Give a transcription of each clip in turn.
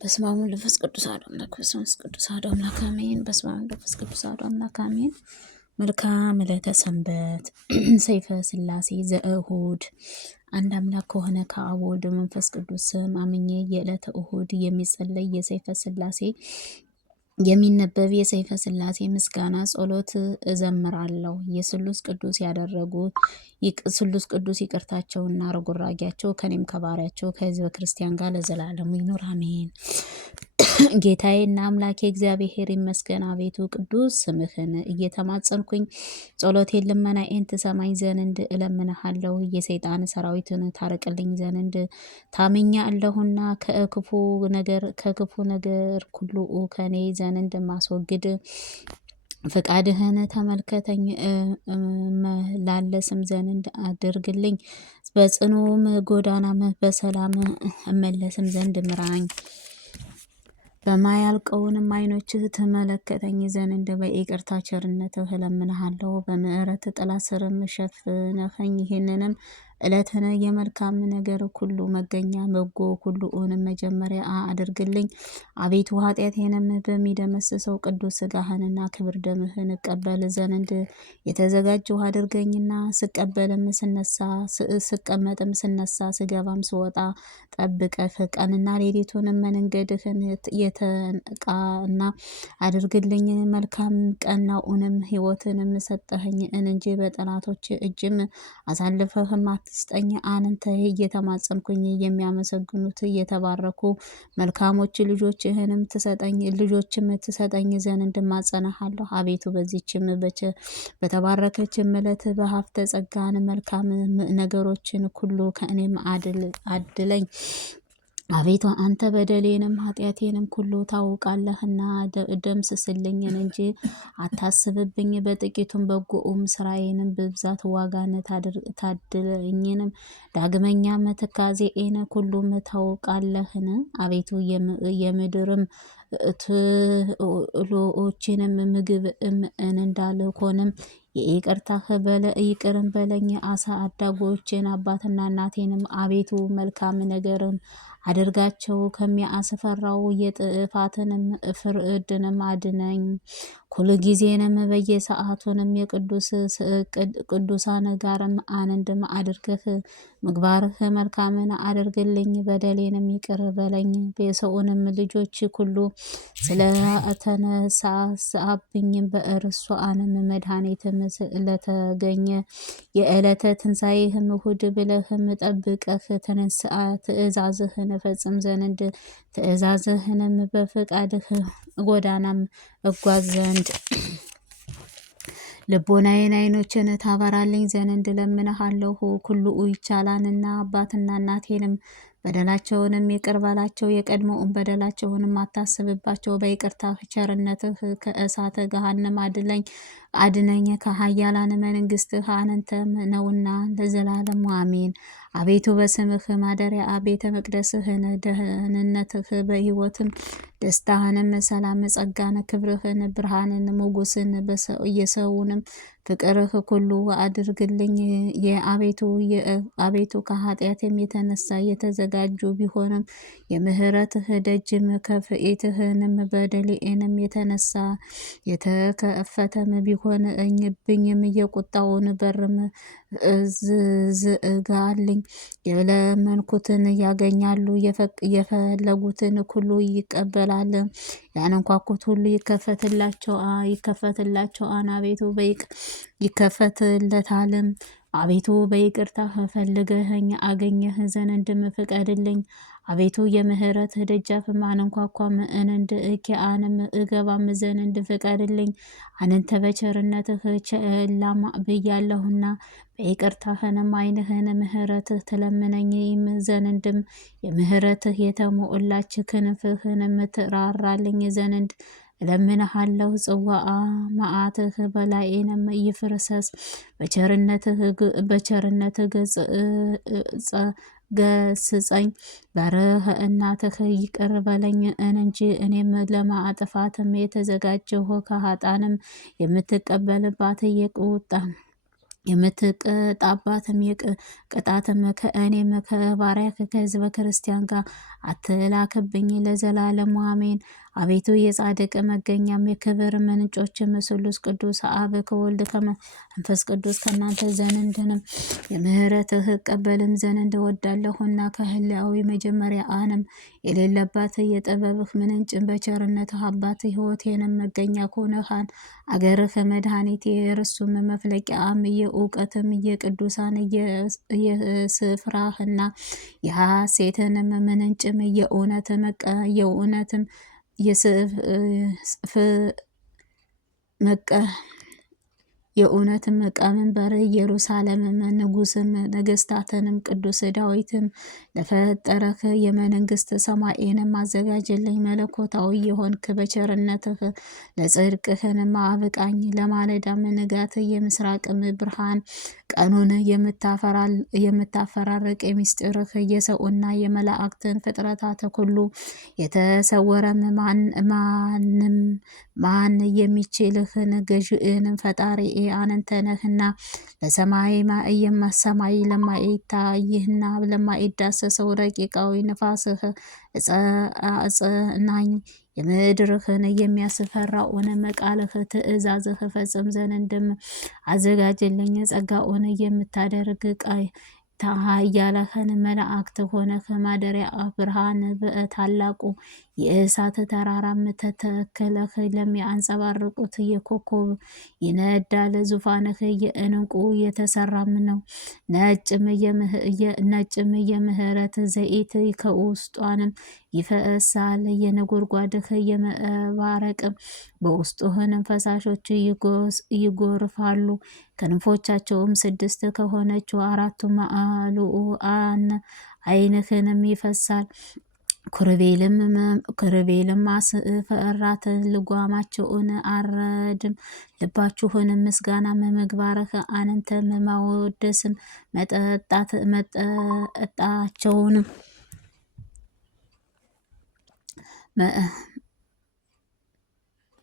በስመ አብ ወወልድ ወመንፈስ ቅዱስ አሐዱ አምላክ በስመ ቅዱስ አሐዱ አምላክ አሜን። በስመ አብ ወወልድ ወመንፈስ ቅዱስ አሐዱ አምላክ አሜን። መልካም ዕለተ ሰንበት ሰይፈ ሥላሴ ዘእሁድ። አንድ አምላክ ከሆነ ከአብ ወልድ መንፈስ ቅዱስ ስም አምኜ የዕለተ እሁድ የሚጸለይ የሰይፈ ሥላሴ የሚነበብ የሰይፈ ሥላሴ ምስጋና ጸሎት እዘምራለሁ። የስሉስ ቅዱስ ያደረጉት ስሉስ ቅዱስ ይቅርታቸውና ርጉራጌያቸው ከኔም ከባሪያቸው ከሕዝበ ክርስቲያን ጋር ለዘላለሙ ይኑር አሜን። ጌታዬና አምላኬ እግዚአብሔር ይመስገን። አቤቱ ቅዱስ ስምህን እየተማጸንኩኝ ጸሎቴን ልመናዬን ትሰማኝ ዘንድ እለምንሃለሁ። የሰይጣን ሰራዊትን ታርቅልኝ ዘንድ ታምኛለሁና ከክፉ ነገር ሁሉ ከኔ ዘንድ ማስወግድ ፈቃድህን ተመልከተኝ። ላለስም ዘንድ አድርግልኝ። በጽኑም ጎዳና በሰላም እመለስም ዘንድ ምራኝ። በማያልቀውንም ዓይኖችህ ትመለከተኝ ዘንድ በይቅርታ ቸርነትህ እለምንሃለሁ። በምሕረት ጥላ ስርም ሸፍነኸኝ ይህንንም ዕለትን የመልካም ነገር ሁሉ መገኛ በጎ ሁሉንም መጀመሪያ አድርግልኝ። አቤቱ ኃጢአቴንም በሚደመስሰው ቅዱስ ሥጋህንና ክብር ደምህን እቀበል ዘንድ የተዘጋጀሁ አድርገኝና ስቀመጥም ስነሳ ስገባም ስወጣ ጠብቀህ ቀንና ሌሊቱንም መንገድህን የተቃና አድርግልኝ። መልካም ቀናኡንም ሕይወትንም ሰጠኸኝ እንጂ በጠላቶች እጅም አሳልፈህም አትስጠኝ። አንተ እየተማጸንኩኝ የሚያመሰግኑት እየተባረኩ መልካሞች ልጆችም ትሰጠኝ ዘንድ እንድማጸናሃለሁ። አቤቱ በዚችም በተባረከች ዕለት በሀብተ ጸጋን መልካም ነገሮችን ሁሉ ከእኔም አድለኝ። አቤቱ አንተ በደሌንም ኃጢአቴንም ሁሉ ታውቃለህና ደምስስልኝ እንጂ አታስብብኝ። በጥቂቱም በጎኡም ስራዬንም በብዛት ዋጋን ታድለኝንም ዳግመኛም ትካዜዬን ሁሉም ታውቃለህን። አቤቱ የምድርም ትሎዎችንም ምግብም እንዳልሆንም ይቅርም በለኝ። አሳ አዳጎችን አባትና እናቴንም አቤቱ መልካም ነገርን አድርጋቸው ከሚያስፈራው የጥፋትንም ፍርድንም አድነኝ። ሁልጊዜንም በየሰዓቱንም ቅዱሳን ጋርም አንድም አድርገህ ምግባርህ መልካምን አድርግልኝ። በደሌንም ይቅር በለኝ። የሰውንም ልጆች ሁሉ ስለተነሳሳብኝ በእርሷንም መድኃኒትም ስለተገኘ የዕለተ ትንሣኤህም እሁድ ብለህም ጠብቀህ ትእዛዝህን ፈጽም ዘንድ ትእዛዝህንም በፈቃድህ ጎዳናም እጓዝ ዘንድ ልቦናዬን ዓይኖችን ታበራልኝ ዘንድ እለምንሃለሁ። ሁሉ ይቻላልና አባትና እናቴንም በደላቸውንም ይቅር በላቸው። የቀድሞውን በደላቸውንም አታስብባቸው። በይቅርታህ ቸርነትህ ከእሳተ ገሃነም አድነኝ። ከኃያላን መንግሥትህ አንተም ነውና ለዘላለሙ አሜን። አቤቱ በስምህ ማደሪያ ቤተ መቅደስህን ደህንነትህ በሕይወትም ደስታህንም ሰላም ጸጋን ክብርህን ብርሃንን ሞገስን የሰውንም ፍቅርህ ሁሉ አድርግልኝ። አቤቱ ከኃጢአትም የተነሳ የተዘጋጁ ቢሆንም የምህረትህ ደጅም ከፊትህንም በደሌንም የተነሳ የተከፈተም ቢሆንብኝም የቁጣውን በርም ዝጋልኝ። የለመንኩትን ያገኛሉ፣ የፈለጉትን ሁሉ ይቀበላል። ያንኳኩት ሁሉ ይከፈትላቸዋል። አቤቱ ይከፈትለታልም። አቤቱ በይቅርታህ ፈልገኸኝ አገኘህ ዘንድ ፍቀድልኝ። አቤቱ የምህረት ደጃፍ አንኳኳም እንድእኪያንም እገባም ዘንድ ፍቀድልኝ። አንተ በቸርነትህ ቸል ብያለሁና በይቅርታህንም ዓይንህን ምህረትህ ትለምነኝም ዘንድም የምህረትህ የተሞላች ክንፍህንም ትራራልኝ ዘንድ እለምንሃለሁ። ጽዋአ መዓትህ በላዬንም ይፍሰስ። በቸርነትህ ገስጸኝ። በረህነትህ ይቅር በለኝ እንጂ እኔም ለማጥፋትም የተዘጋጀሁ ከኃጥአንም የምትቀበልባት የቁጣ የምትቀጣባትም ቅጣትም ከእኔም ከባሪያህ ከሕዝበ ክርስቲያን ጋር አትላክብኝ ለዘላለሙ አሜን። አቤቱ የጻድቅ መገኛም የክብር ምንጮችም ስሉስ ቅዱስ አብ ከወልድ ከመንፈስ ቅዱስ ከእናንተ ዘንድንም የምህረትህ እቀበልም ዘንድ እወዳለሁና ከህላዊ መጀመሪያ አንም የሌለባት የጥበብህ ምንጭን በቸርነትህ አባት ሕይወቴንም መገኛ ኮነሃን አገርህ መድኃኒት የርሱም መፍለቂያም የእውቀትም የቅዱሳን የስፍራህና የሐሴትንም ምንጭም የእውነትም የእውነትም ቀመንበር ኢየሩሳሌምም ንጉስም ነገስታትንም ቅዱስ ዳዊትም ለፈጠረህ የመንግስት ሰማይንም አዘጋጅልኝ። መለኮታዊ የሆንክ በቸርነትህ ለጽድቅህንም አብቃኝ። ለማለዳም ንጋት የምስራቅም ብርሃን ቀኑን የምታፈራርቅ የሚስጥርህ የሰውና የመላእክትን ፍጥረታት ሁሉ የተሰወረም ማን የሚችልህን ገዥእንም ፈጣሪ አንተ ነህና ለሰማይ ሰማይ ለማይታይህና ለማይዳሰሰው ረቂቃዊ ንፋስህ እጽናኝ። የምድርህን የሚያስፈራውን ቃልህ ትእዛዝህ ፈጽም ዘንድም አዘጋጅልኝ። ጸጋውን የምታደርግ ኃያላን መላእክት ሆነህ ማደሪያ ብርሃን በታላቁ የእሳት ተራራም ተተክለህ ለሚያንጸባርቁት የኮከብ ይነዳል። ዙፋንህ የዕንቁ የተሰራም ነው። ነጭም የምህረት ዘይት ከውስጧንም ይፈሳል። የነጎድጓድህ የመባረቅም በውስጡህንም ፈሳሾች ይጎርፋሉ። ክንፎቻቸውም 6 ከሆነችው 4 ማዕሉአን ዓይንህንም ይፈሳል። ክሩቤልም አስፈራት ልጓማቸውን አረድም። ልባችሁንም ምስጋና ምግባርህ አንተም ማወደስም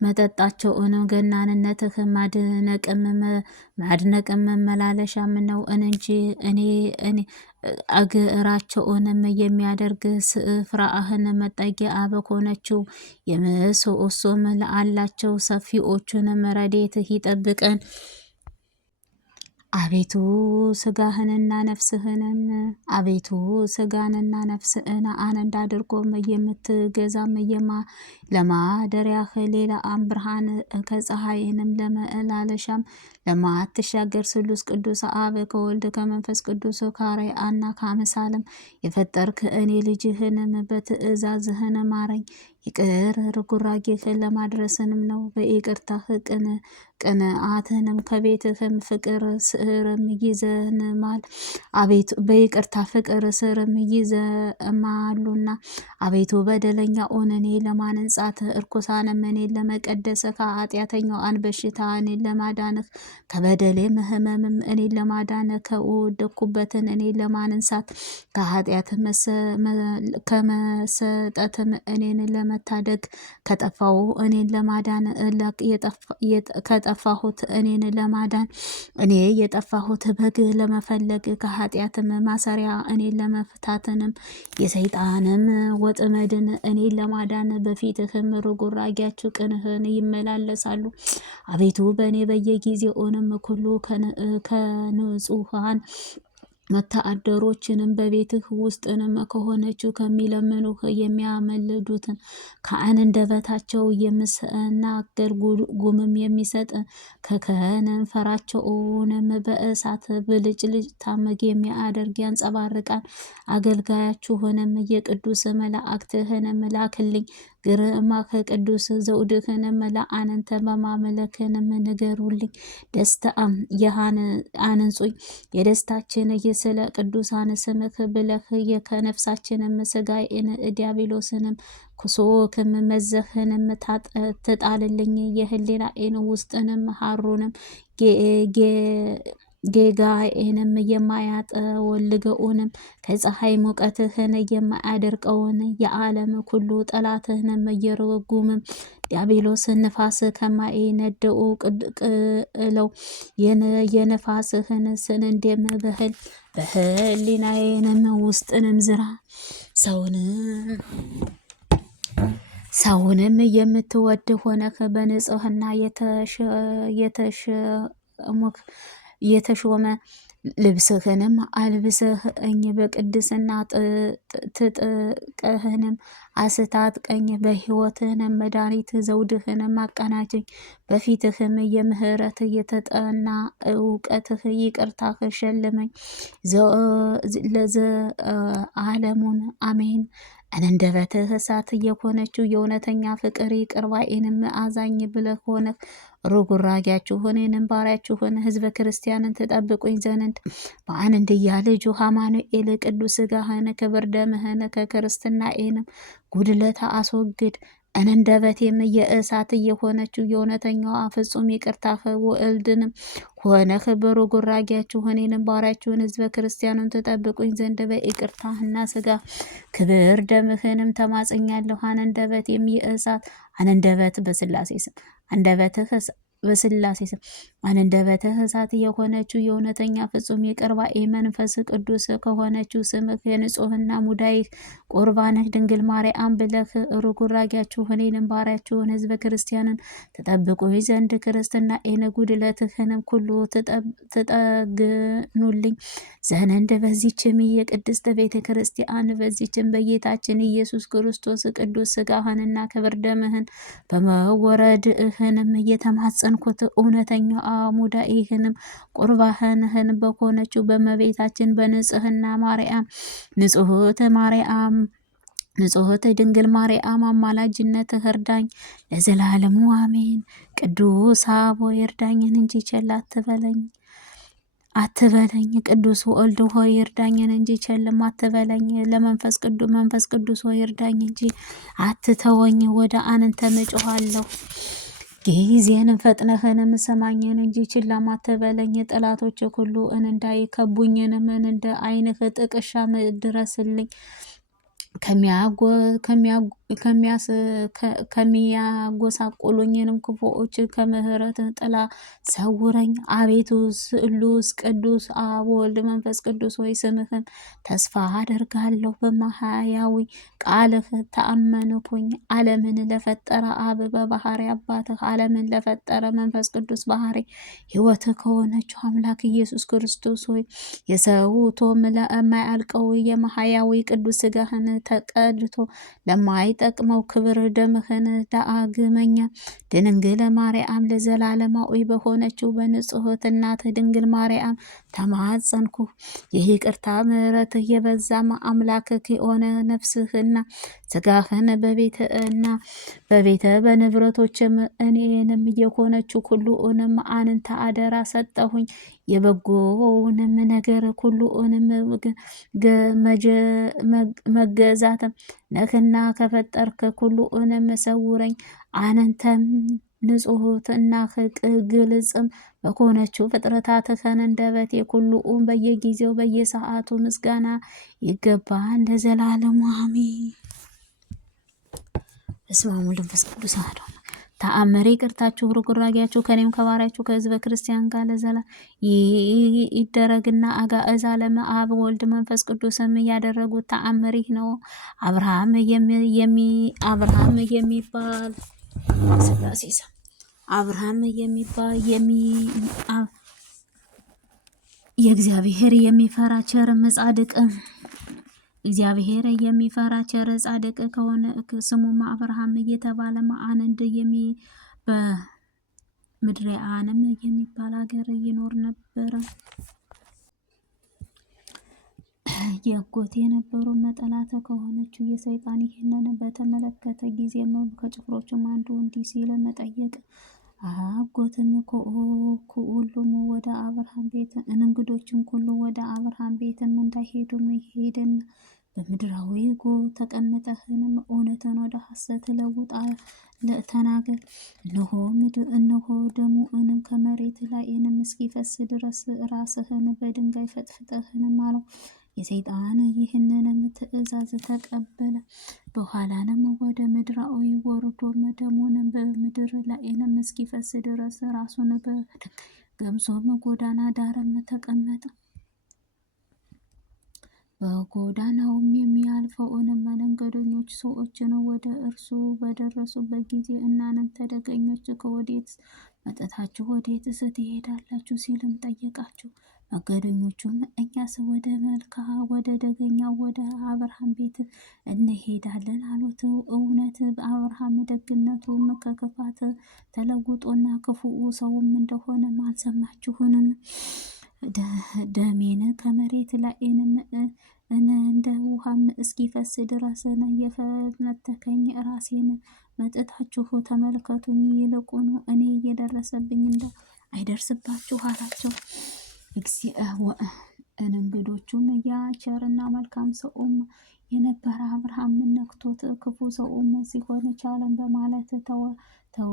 መጠጣቸውን ገናንነትህ ማድነቅም መመላለሻም ነው እንጂ እኔ እግራቸውንም የሚያደርግ ስፍራህን መጠጊያ በሆነችው የምሰሶም ለአላቸው ሰፊዎቹንም ረድኤትህ ይጠብቀን። አቤቱ ስጋህንና ነፍስህን አንድ አድርጎም የምትገዛም ለማደሪያህ ሌላ ብርሃን ከፀሐይንም ለመላለሻም ለማትሻገር ስሉስ ቅዱስ አብ ከወልድ ከመንፈስ ቅዱስ ከአርአያና ከአምሳልም የፈጠርክ እኔ ልጅህንም በትእዛዝህን ማረኝ። ይቅር ርጉራጌህን ለማድረስንም ነው። በይቅርታህ ቅንዓትንም ከቤትህም ፍቅር ስርም ይዘንማል። አቤቱ በይቅርታ ፍቅር ስርም ይዘማሉና አቤቱ በደለኛውን እኔ ለማንጻት እርኩሳንም እኔን ለመቀደስ ከኃጢአተኛዋን በሽታ እኔን ለማዳንህ ከበደሌም ህመምም እኔን ለማዳን ከወደኩበትን እኔን ለማንሳት ከኃጢአት ከመሰጠትም እኔን ለመታደግ ከጠፋው እኔን ለማዳን ከጠፋሁት እኔን ለማዳን እኔ የጠፋሁት በግ ለመፈለግ ከኃጢአትም ማሰሪያ እኔን ለመፍታትንም የሰይጣንም ወጥመድን እኔን ለማዳን በፊትህም ርጉራጌያችሁ ቅንህን ይመላለሳሉ። አቤቱ በእኔ በየጊዜውንም ሁሉ ከንጹሐን ወታደሮችንም በቤትህ ውስጥንም ከሆነችው ከሚለምኑህ የሚያመልዱትን ከአንደበታቸው የምስናገር ጉምም የሚሰጥ ከከንፈራቸውንም በእሳት ብልጭልጭታም የሚያደርግ ያንጸባርቃል። አገልጋያችሁንም የቅዱስ መላእክትህንም ላክልኝ። ግርማ ከቅዱስ ዘውድህንም ለአንተ በማምለክንም ንገሩልኝ። ደስታ አንጹኝ የደስታችን ስለ ቅዱሳን ስምህ ብለህ ከነፍሳችንም ስጋዬን ዲያብሎስንም ኩሶክም መዘህንም ትጣልልኝ። የህሊናዬን ውስጥንም ሀሩንም ጌጋዬንም የማያጠወልገውንም ከፀሐይ ሙቀትህን የማያደርቀውን የዓለም ሁሉ ጠላትህንም እየረጉምም ዲያብሎስን ንፋስ ከማይነደው ቅለው የነፋስህን ስንዴም በህሊናዬንም ውስጥንም ዝራ ሰውንም የምትወድ ሆነህ በንጽህና የተሾመ ልብስህንም አልብሰህኝ በቅድስና ትጥቅህንም አስታጥቀኝ በሕይወትህንም መድኃኒት ዘውድህንም አቀናጀኝ። በፊትህም የምህረት የተጠና እውቀትህ ይቅርታህ ሸልመኝ ለዘዓለሙን አሜን። አንደበትህ እሳት የሆነችው የእውነተኛ ፍቅር ይቅር ባይንም አዛኝ ብለህ ሆነህ ርጉራጌያችሁን እኔንም ባሪያችሁን ህዝበ ክርስቲያንን ትጠብቁኝ ዘንድ በአንድያ ልጁ አማኑኤል ቅዱስ ሥጋህን ክብር ደምህን ከክርስትናዬንም ጉድለት አስወግድ። አንደበቴም የእሳት የሆነችው የእውነተኛዋ ፍጹም ይቅርታህ ወልድንም ሆነህ በርጉራጌያችሁ እኔንም ባሪያችሁን ህዝበ ክርስቲያንን ትጠብቁኝ ዘንድ በይቅርታህና ሥጋ ክብር ደምህንም ተማጽኛለሁ። አንደበቴም የእሳት አንደበት በስላሴ ስም አንደበትህ እሳት የሆነችው የእውነተኛ ፍጹም ይቅር ባይ መንፈስ ቅዱስ ከሆነችው ስምህ የንጹህና ሙዳይ ቁርባንህ ድንግል ማርያም ብለህ ርጉራጌያችሁ እኔንም ባሪያችሁን ህዝበ ክርስቲያንን ትጠብቁ ዘንድ ክርስትናዬን ጉድለትህንም ሁሉ ትጠግኑልኝ ዘንድ በዚችም የቅድስት ቤተ ክርስቲያን በዚችም በጌታችን ኢየሱስ ክርስቶስ ቅዱስ ሥጋህንና ክብር ደምህን በመወረድህንም እየተማጸንኩት እውነተኛ ሙዳይህንም ቁርባንህን በሆነችው በመቤታችን በንጽህና ማርያም ንጽሕት ድንግል ማርያም አማላጅነት እርዳኝ ለዘላለሙ አሜን። ቅዱስ አብ ሆይ እርዳኝን እንጂ ቸል አትበለኝ። ቅዱስ ወልድ ሆይ እርዳኝን እንጂ ቸልም አትበለኝ። መንፈስ ቅዱስ ሆይ እርዳኝ እንጂ አትተወኝ። ወደ አንተ እጮሃለሁ ጊዜንም ፈጥነህንም ሰማኝን እንጂ ችላም አትበለኝ። ጠላቶች ሁሉ እንዳይከቡኝንም እንደ ዓይንህ ጥቅሻ ድረስልኝ። ከሚያጎሳቁሉኝንም ክፉዎች ከምህረት ጥላ ሰውረኝ። አቤቱ ስሉስ ቅዱስ አብ ወልድ መንፈስ ቅዱስ ሆይ ስምህን ተስፋ አደርጋለሁ። በማህያዊ ቃልህ ተአመንኩኝ። ዓለምን ለፈጠረ አብ በባህሪ አባትህ ዓለምን ለፈጠረ መንፈስ ቅዱስ ባህሪ ሕይወት ከሆነችው አምላክ ኢየሱስ ክርስቶስ ሆይ የሰውቶም ለማያልቀው የማህያዊ ቅዱስ ሥጋህን ተቀድቶ ለማይጠቅመው ክብር ደምህን ዳግመኛ ድንግል ማርያም ለዘላለማዊ በሆነችው በንጽሕት እናትህ ድንግል ማርያም ተማጸንኩ። ይቅርታ ምሕረትህ የበዛ አምላክ የሆነ ነፍስህና ሥጋህን በቤተ በንብረቶችም እኔንም የሆነችው ሁሉንም አንተ አደራ ሰጠሁኝ። የበጎውንም ነገር ሁሉንም መገዛትም ነህና ከፈጠርክ ሁሉንም ሰውረኝ። አንተም ንጹሕትና ግልጽም በሆነችው ፍጥረታትህን አንደበቴ ሁሉም በየጊዜው በየሰዓቱ ምስጋና ይገባል ለዘላለሙ አሜን። በስመ አብ ወወልድ ወመንፈስ ቅዱስ አሐዱ አምላክ። ተአምሬ ይቅርታችሁ ርጉራጌያችሁ ከኔም ከባሪያችሁ ከህዝበ ክርስቲያን ጋር ለዘላለም ይደረግና አጋዕዝ ዓለም አብ ወልድ መንፈስ ቅዱስም ያደረጉት ተአምር ይህ ነው። አብርሃም የሚባል ስላሴ ስም አብርሃም የሚባል የእግዚአብሔር የሚፈራ ቸርም ጻድቅም እግዚአብሔር የሚፈራ ቸር ጻድቅ ከሆነ ስሙም አብርሃም እየተባለ አንድ በምድረ ዓለም የሚባል ሀገር ይኖር ነበረ። የአጎት የነበረው ጠላት ከሆነችው የሰይጣን ይህንን በተመለከተ ጊዜ ከጭፍሮቹም አንዱ እንዲህ ሲል መጠየቅ አጎትም ሁሉም ወደ አብርሃም ቤት እንግዶችም ሁሉ ወደ አብርሃም ቤትም እንዳይሄዱም ሄደን በምድራዊ ተቀምጠህንም እውነትን ወደ ሐሰት ለውጣ ተናገር። እነሆ ደሙንም ከመሬት ላይንም እስኪፈስ ድረስ ራስህን በድንጋይ ፈጥፍጠህንም አለው። የሰይጣን ይህንንም ትእዛዝ ተቀበለ። በኋላንም ወደ ምድራዊ ወርዶ ደሙንም በምድር ላይንም እስኪፈስ ድረስ ራሱን በድንጋይ ገምሶም ጎዳና ዳርም ተቀመጠ። በጎዳናውም የሚያልፈውን መንገደኞች ሰዎችን ወደ እርሱ በደረሱበት ጊዜ እናንተ ደገኞች ከወዴት መጥታችሁ ወዴትስ ትሄዳላችሁ? ሲልም ጠየቃቸው። መንገደኞቹም እኛስ ወደ ደገኛው ወደ አብርሃም ቤት እንሄዳለን አሉት። እውነት በአብርሃም ደግነቱም ከክፋት ተለውጦና ክፉ ሰውም እንደሆነም አልሰማችሁንም? ደሜን ከመሬት ላይንም እንደ ውሃም እስኪፈስ ድረስ የፈነተከኝ ራሴን መጥታችሁ ተመልከቱኝ፣ ይልቁኑ እኔ እየደረሰብኝ አይደርስባችሁ አላቸው። እንግዶቹም ያ ቸርና መልካም ሰውም የነበረ አብርሃም ነክቶት ክፉ ሰውም ሲሆን ቻለን በማለት ተው